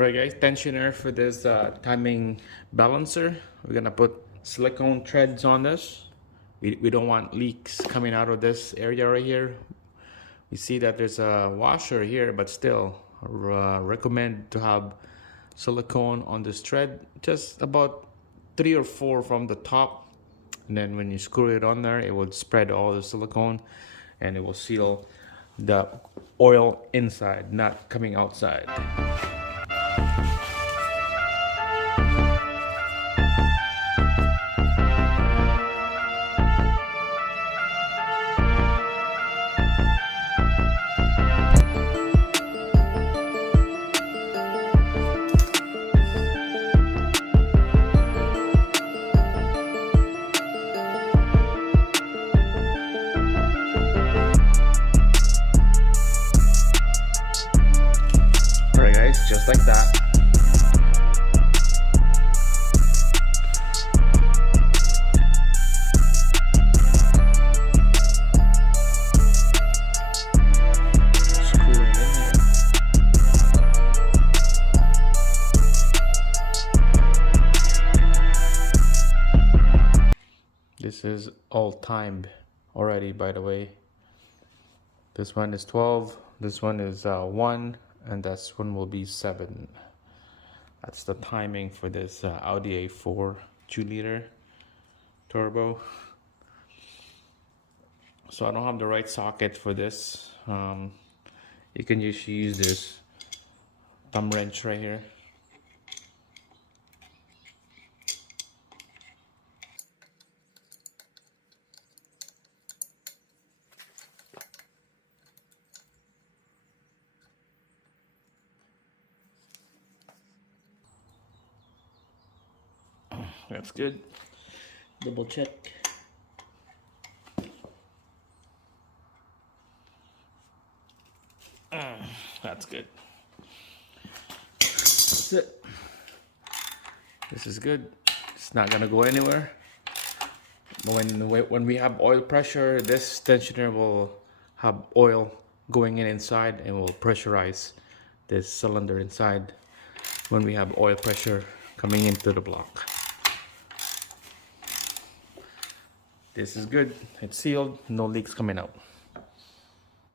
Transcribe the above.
Alright guys, tensioner for this timing balancer. We're gonna put silicone threads on this. We don't want leaks coming out of this area right here. We see that there's a washer here, but still recommend to have silicone on this thread, just about 3 or 4 from the top, and then when you screw it on there, it will spread all the silicone and it will seal the oil inside, not coming outside. Just like that. Screw it in here. This is all timed already, by the way. This one is 12, this one is 1, and this one will be 7. That's the timing for this Audi A4 2-liter turbo. So I don't have the right socket for this. You can just use this thumb wrench right here. That's good. Double check. That's good. That's it. This is good. It's not gonna go anywhere. When we have oil pressure, this tensioner will have oil going inside and will pressurize this cylinder inside when we have oil pressure coming into the block. This is good. It's sealed. No leaks coming out.